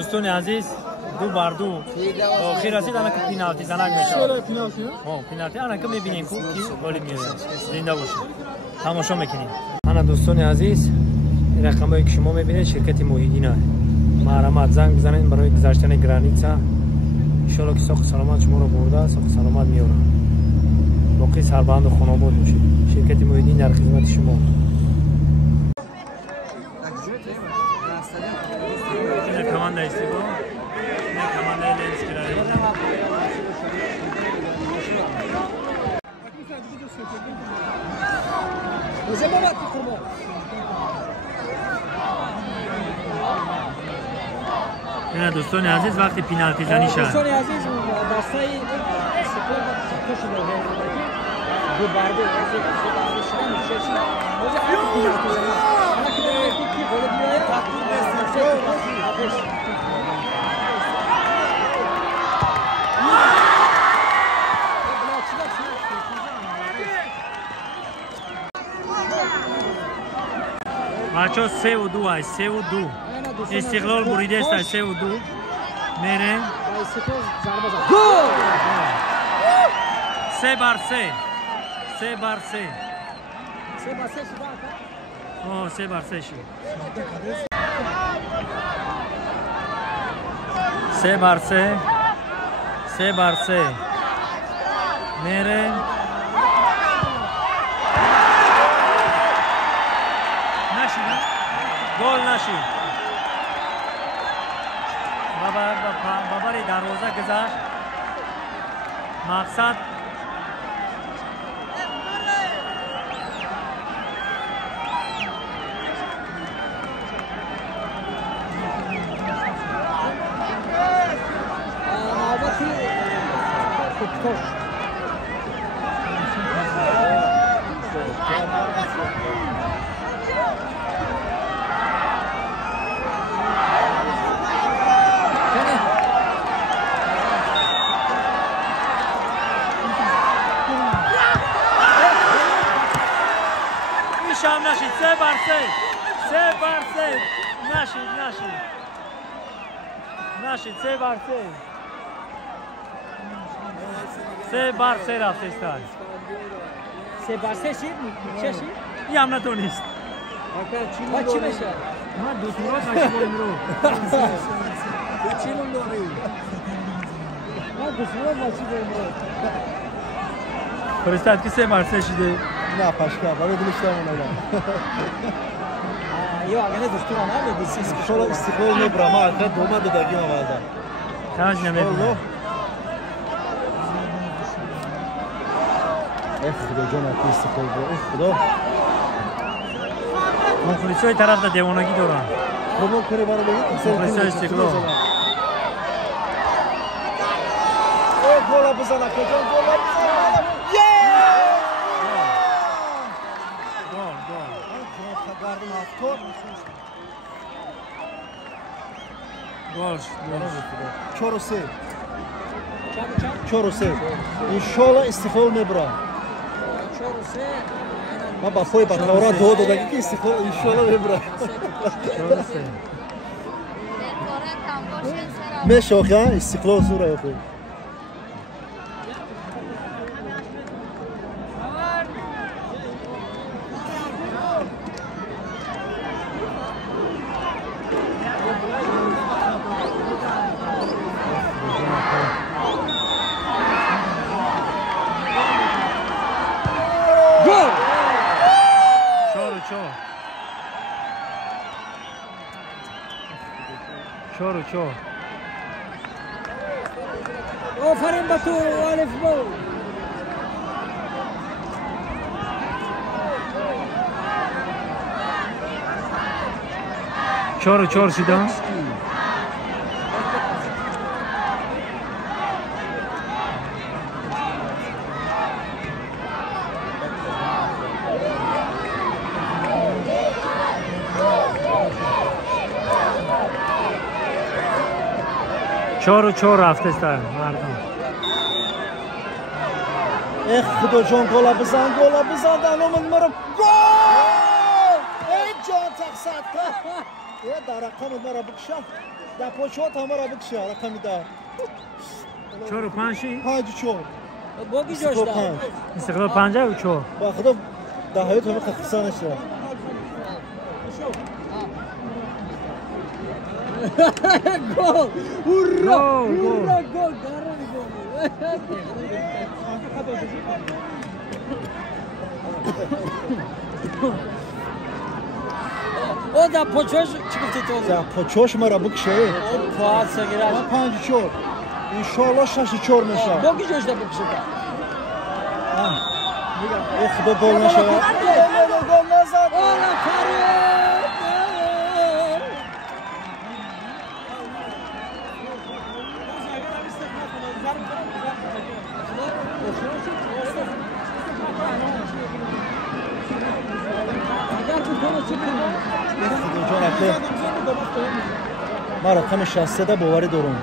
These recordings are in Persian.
دوستان عزیز دو بر دو آخر رسید الان که پنالتی زنگ میشه. پنالتی الان که میبینیم که گل میاد. زنده باشید. تماشا میکنید. انا دوستان عزیز این رقمایی که شما میبینید شرکت موحدینه. مرحمت زنگ بزنید برای گذشتن گرانیتسا. ان شاء الله که ساق سلامت شما رو برده ساق سلامت میاره. باقی سربلند و خانواده باشید. شرکت موحدین در خدمت شما. Команда из него, команда Ленинский район. این دوستان عزیز وقتی پنالتی زنی شد. دوستان عزیز دستای سپور کش داره. دو برده از برده شدن میشه. پنالتی زنی. اما که داره کی گل میاره تقدیر بس. Macho 3-2 ay 3-2. İstiklal buridest ay 3-2. Mere. Gol! 3 bar 3. 3 bar 3. 3 bar 3 şubat. Oh, 3 bar 3. 3 bar 3. 3 bar 3. Mere. گل نشید. بابری دروازه گذاشت. مقصد شام نشید 3 بر 3 3 بر 3 نشید 3 بر 3 3 بر 3 رفت استاد 3 بر 3 شید چه شید یم نتونست چی میشه ما دو سورات نشیم رو چی نمیدونی ما دو سورات نشیم رو فرستاد که 3 بر 3 شده نه پاشکا برای دلشتم اومدم یا اگه دوستان اومد دیسیس که شما استقلال نبرام آخر دوما دادگی اومد تاج نمیدونم خدا جان استقلال خدا مخلصای طرف د دیوانگی دارن خدا کاری برای بگید مخلصای استقلال گل بزنه کجا گل بزنه گل 4-3 انشالله استقلال میبره 4-3 ما با فوی با تورات دو دادگی که استقلال انشالله میبره 4-3 میشه استقلال زوره خوب چهار آفرین با تو الف با 4 شدن چهار رفته است مردم خدا جان گل بزن دانم مرا گل ای جان تقصد یه در رقم مرا بکشم Depoçot hamara bıkşa rakamı da. Çor panşi. Hacı çor. Bogi coşda. İstiklal panca u çor. Bakıda daha yok ama kakısan işte. Gol. Hurra. Gol, gol. Hurra gol. Garan gol. O da poçoş çıkıp oldu. Depoçoş mara bıkşa. O puatsa girer. Hacı çor. İnşallah şaşı çor meşa. Bogi coşda bıkşıda. Xudo gol meşa. Gol nazar. Ola karı. Mara tam şahsiyede bovari durun.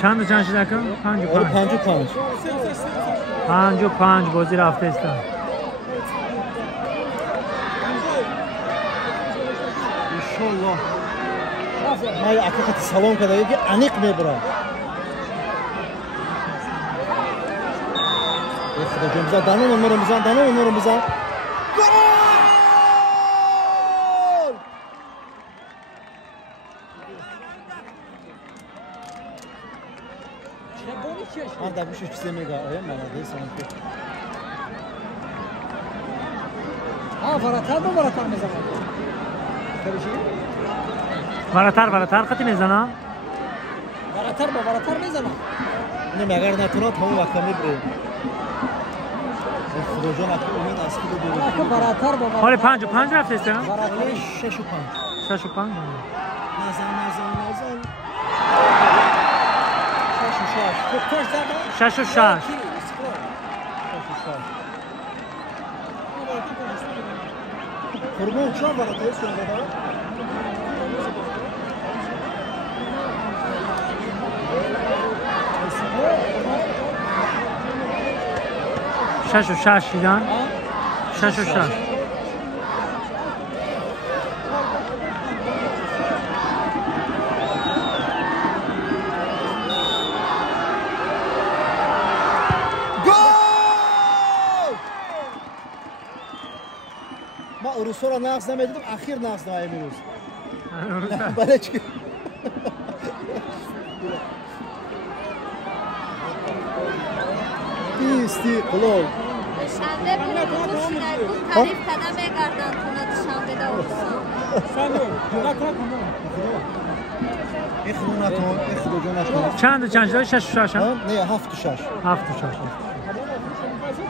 Çandı çanşı dakika? Pancu Oru panç. pancı panç. Pancu panç bozir hafta İnşallah. May akıkatı salon kadar ki anik mi bura? Xudo danın onurumuza. Gol! Anda bu şu çizemeye ayım bana değil sanki. Varatar mı varatar mı zaman? Tabii şey. Varatar kati mezana. Varatar mı zaman? Ne meğer natuna tamu vakamı bre. Xudojon akı umid askı da Akı varatar mı? Hali pancu hafta istedim. Varatar. Şeşu panç. Şaşı panç. Nazan. Şaş. Şaşı şaş. Kurban uçağı var atayı sonunda da. Şaşı şaş idan. Şaşı şaş. Ma Rusora nağız demedim, ahir nağız da ayımıyoruz. Böyle çıkıyor. İstiklal. Şanbe bulmuşlar, bu tarif kademe gardantuna Şanbe'de olsun. İxnunaton. Çandı çanşı şaşı şaş. Ne haftu şaş. Hafta şaş.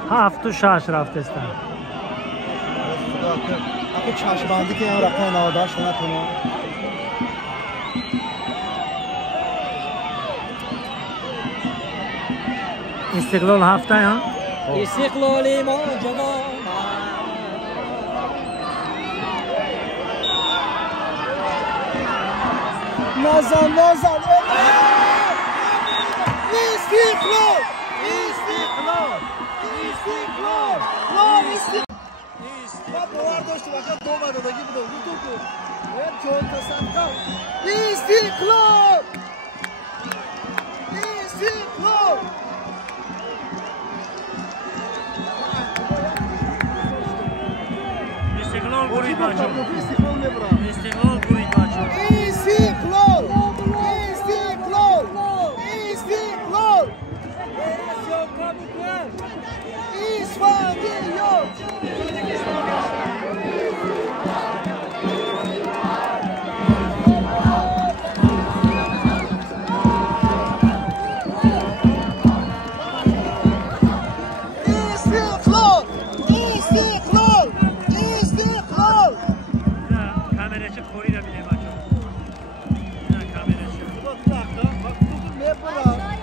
Hafta şaş hafta istedim. Akı çarşıbandı ki yan rakam navadaş na tonu. İstiklal hafta ya. İstiklali macaba. Nazan. İstiklal. Bak o var dostum, bak doğmadı da gibi oldu. Dur. Hep çoğun tasarruf. İstiklal. İstiklal burayı bacım. İstiklal ne bura? İstiklal burayı bacım. İstiklal. İspanyol. Kameracı koruyla bile bacım. Kameracı.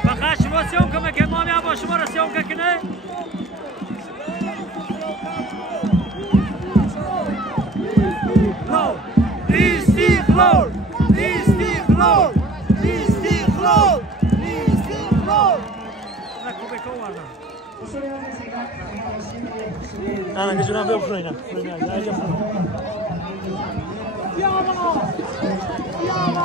Bak ha şuma siyonka mı kemam ya başıma ra siyonka ki ne? İstiklal! Ana gücüne bir fırına. Bravo.